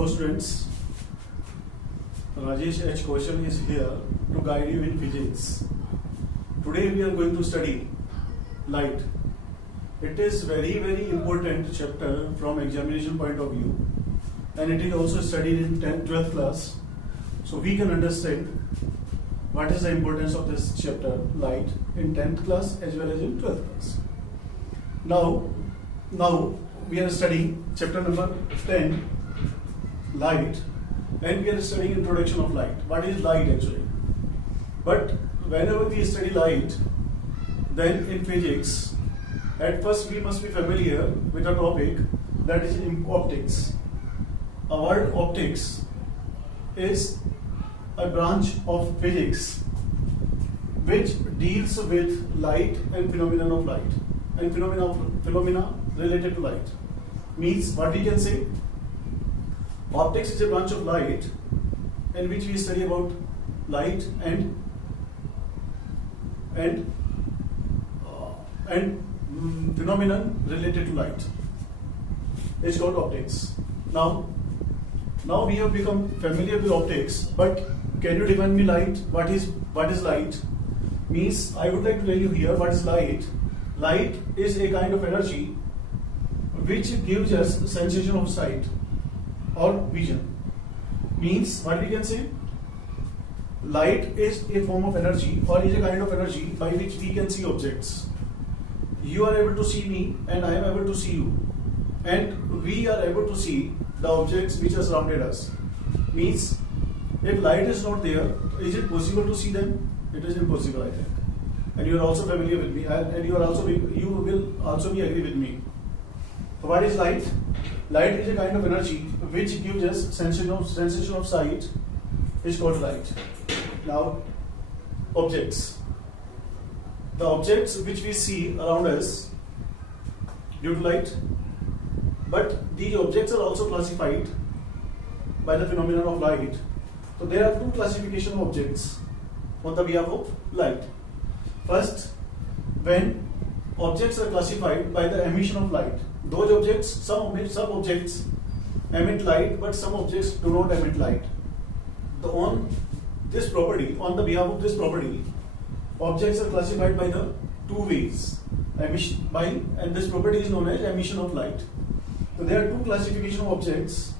Hello students, Rajesh H. Kaushal is here to guide you in physics. Today we are going to study light. It is very important chapter from examination point of view, and it is also studied in 10th, 12th class. So we can understand what is the importance of this chapter light in 10th class as well as in 12th class. Now we are studying chapter number 10, light, and we are studying introduction of light. What is light actually? But whenever we study light, then in physics, at first we must be familiar with a topic that is in optics. A word optics is a branch of physics which deals with light and phenomenon of light and phenomena related to light. Means what we can say, optics is a branch of light in which we study about light and phenomenon related to light. It's called optics. Now we have become familiar with optics, but can you define me light? What is light? Means I would like to tell you here what is light. Light is a kind of energy which gives us sensation of sight or vision. Means what we can say, light is a form of energy or is a kind of energy by which we can see objects. You are able to see me and I am able to see you, and we are able to see the objects which are surrounded us. Means if light is not there, is it possible to see them? It is impossible, I think. And you are also familiar with me, and you will also be agree with me. So what is light? Light is a kind of energy which gives us sensation of sight. Is called light. Now, objects. The objects which we see around us due to light, but these objects are also classified by the phenomenon of light. So there are two classification of objects on the behalf of light. First, when objects are classified by the emission of light. Those objects, some objects emit light, but some objects do not emit light. On the behalf of this property, objects are classified by the two ways. And this property is known as emission of light. So there are two classification of objects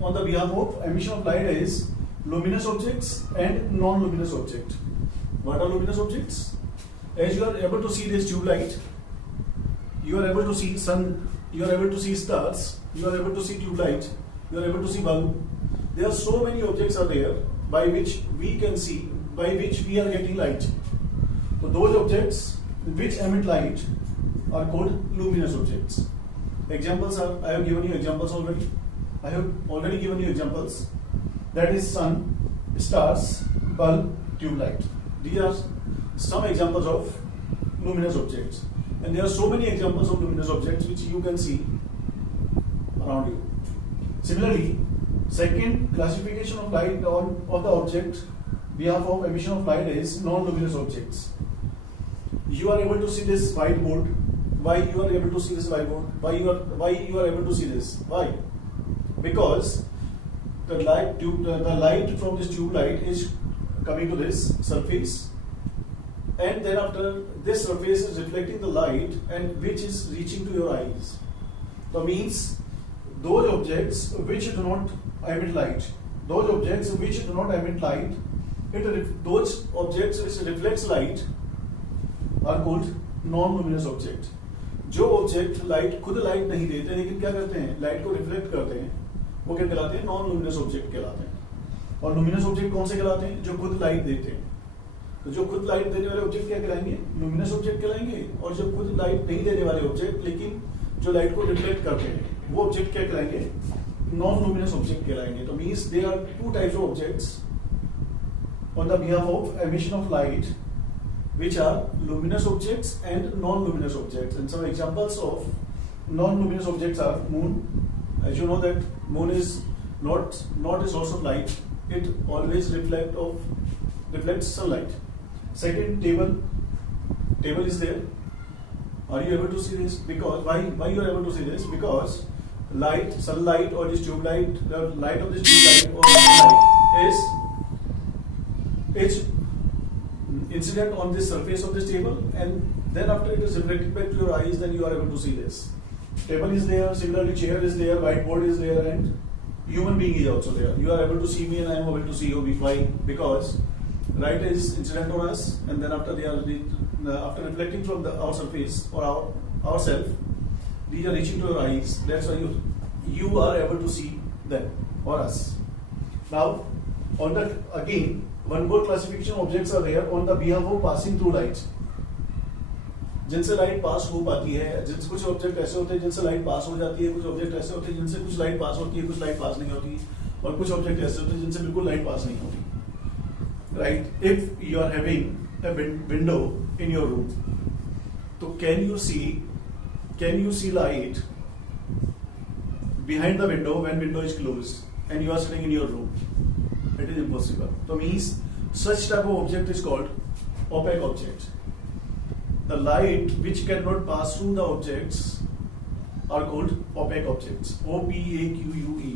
on the behalf of emission of light is luminous objects and non-luminous objects. What are luminous objects? As you are able to see this tube light, you are able to see sun, you are able to see stars, you are able to see tube light, you are able to see bulb. There are so many objects are there by which we can see, by which we are getting light. So those objects which emit light are called luminous objects. Examples are, I have given you examples already. I have already given you examples. That is sun, stars, bulb, tube light. These are some examples of luminous objects. And there are so many examples of luminous objects which you can see around you. Similarly, second classification of light of the object behalf of emission of light is non-luminous objects. You are able to see this whiteboard. Why you are able to see this whiteboard? Why you are able to see this? Why? Because the light from this tube light is coming to this surface, and thereafter this surface is reflecting the light and which is reaching to your eyes. So means those objects which do not emit light, those objects which reflects light are called non-luminous object. जो object light खुद light नहीं देते लेकिन क्या करते हैं, light को reflect करते हैं, वो क्या कहलाते हैं? नॉन लुमिनस ऑब्जेक्ट कहलाते हैं. और लुमिनस ऑब्जेक्ट कौन से कहलाते हैं? जो खुद लाइट देते हैं. तो जो खुद लाइट देने वाले ऑब्जेक्ट क्या कहलाएंगे? लुमिनस ऑब्जेक्ट कहलाएंगे. और जो खुद लाइट नहीं देने वाले ऑब्जेक्ट लेकिन जो लाइट को रिफ्लेक्ट करते हैं, वो ऑब्जेक्ट क्या कहलाएंगे? नॉन लुमिनस ऑब्जेक्ट कहलाएंगे. तो means there are two types of objects on the behalf of emission of light, which are luminous objects and non-luminous objects. And some examples of non-luminous objects are moon. As you know that moon is not a source of light. It always reflects sunlight. Second, table is there. Are you able to see this? Because why you are able to see this? Because light, sunlight or this tube light, the light of this tube light or sunlight is incident on this surface of this table, and then after it is reflected back to your eyes, then you are able to see this. Table is there, similarly chair is there, whiteboard is there, and human being is also there. You are able to see me and I am able to see you. Why? Because light is incident on us, and then after after reflecting from our surface or ourself, these are reaching to your eyes. That's why you are able to see them or us. Now, on that again, one more classification objects are there on the behalf of passing through light. जिनसे light pass हो पाती है, जिनसे कुछ object ऐसे होते हैं जिनसे लाइट पास हो जाती है, कुछ ऑब्जेक्ट ऐसे होते हैं जिनसे कुछ लाइट पास होती है, कुछ लाइट पास नहीं होती, और कुछ ऑब्जेक्ट ऐसे होते हैं जिनसे बिल्कुल लाइट पास नहीं होती. Right? If you are having a window in your room, तो can you see light behind the window when window is closed and you are sitting in your room? It is impossible. So means such type of object is called opaque object. The light which cannot pass through the objects are called opaque objects. O-P-A-Q-U-E.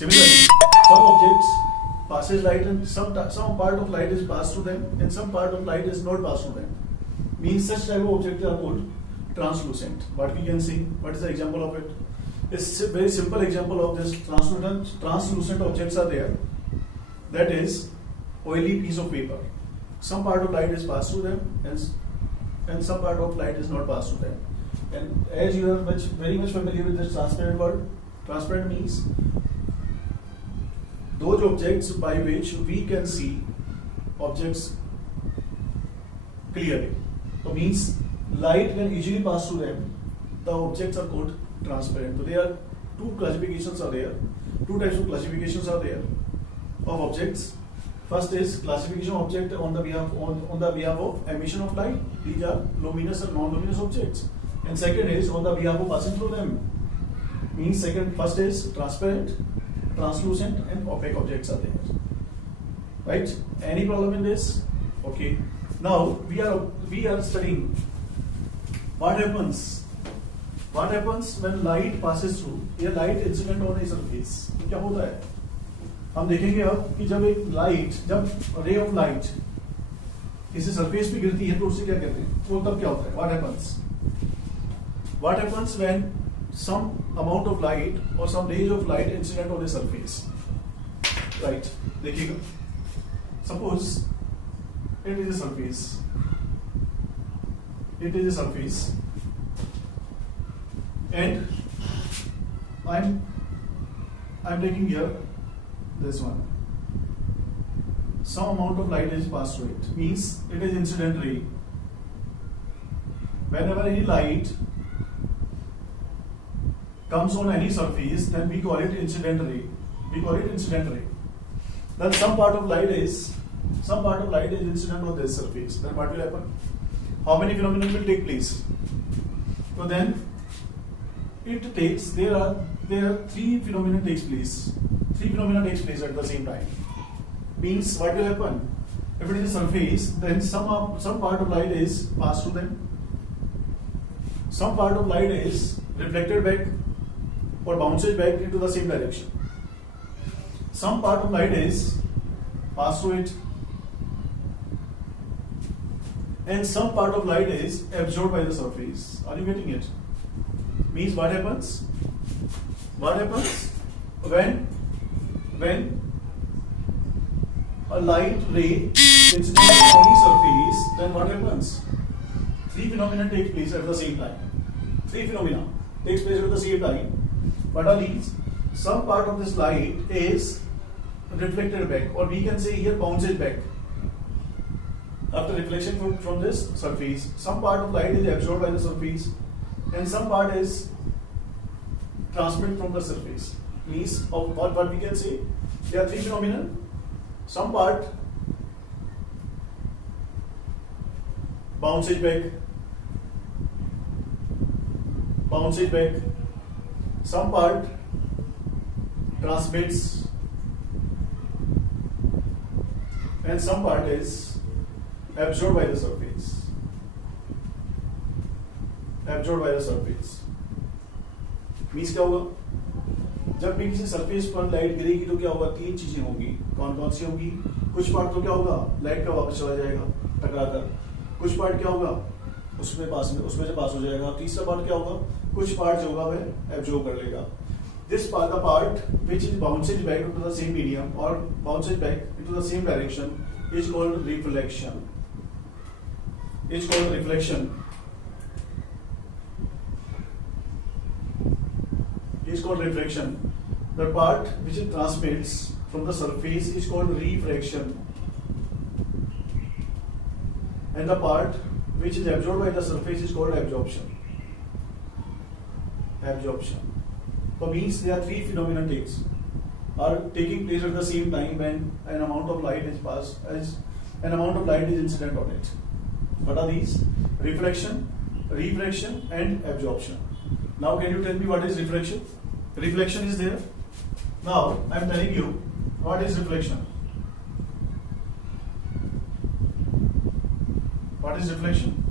Similarly, some objects passes light and some part of light is passed through them and some part of light is not passed through them. Means such type of objects are called translucent. What we can see? What is the example of it? It's a very simple example of this translucent objects are there. That is oily piece of paper. Some part of light is passed through them and some part of light is not passed through them. And as you are very much familiar with this transparent word, transparent means those objects by which we can see objects clearly. So means light can easily pass through them. The objects are called transparent. So there are two classifications are there. Two types of classifications are there of objects. First is classification of object on the behalf of emission of light. These are luminous and non-luminous objects. And second is on the behalf of passing through them. Means first is transparent, translucent, and opaque objects are there. Right? Any problem in this? Okay. Now we are studying what happens when light passes through a light incident on a surface. क्या होता है? हम देखेंगे अब कि जब ray of light किसी surface पे गिरती है तो उससे क्या कहते हैं, वो तब क्या होता है? What happens when some amount of light or some rays of light incident on a surface? Right? देखिएगा. Suppose it is a surface. And I'm taking here this one. Some amount of light is passed through it. Means it is incident ray. Whenever any light comes on any surface, then we call it incident ray. Then some part of light is incident on this surface. Then what will happen? How many phenomena will take place? So then there are three phenomena takes place. Three phenomena takes place at the same time. Means what will happen? If it is a surface, then some part of light is passed through them. Some part of light is reflected back or bounces back into the same direction. Some part of light is passed through it. And some part of light is absorbed by the surface. Are you getting it? Means what happens? When a light ray incidents on any surface, then what happens? Three phenomena take place at the same time. What are these? Some part of this light is reflected back, or we can say here bounces back. After reflection from this surface, some part of light is absorbed by the surface, and some part is transmitted from the surface. Means of what we can say, there are three phenomena. Some part bounces back. Some part transmits, and some part is absorbed by the surface. Means क्या होगा, जब भी किसी surface पर light गिरेगी तो क्या होगा, तीन चीजें होंगी। कौन कौन सी होंगी? कुछ पार्ट तो क्या होगा, लाइट का वापस चला जाएगा टकराकर, कुछ पार्ट क्या होगा, उसमें से पास हो जाएगा, और तीसरा पार्ट क्या होगा, कुछ पार्ट जो होगा वह एब्जॉर्ब कर लेगा। This part, the part which is bounces back into the same medium or bounces back into the same direction is called reflection. Is called reflection. Is called reflection. The part which it transmits from the surface is called refraction, and the part which is absorbed by the surface is called absorption. Absorption. So means there are three phenomena are taking place at the same time when an amount of light is passed, as an amount of light is incident on it. What are these? Reflection, refraction, and absorption. Now can you tell me what is reflection? Reflection is there. Now I am telling you what is reflection. What is reflection?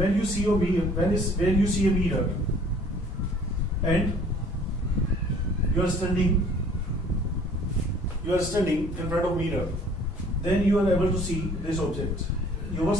When you see a mirror, when you see a mirror, and you are standing in front of mirror, then you are able to see this object. Your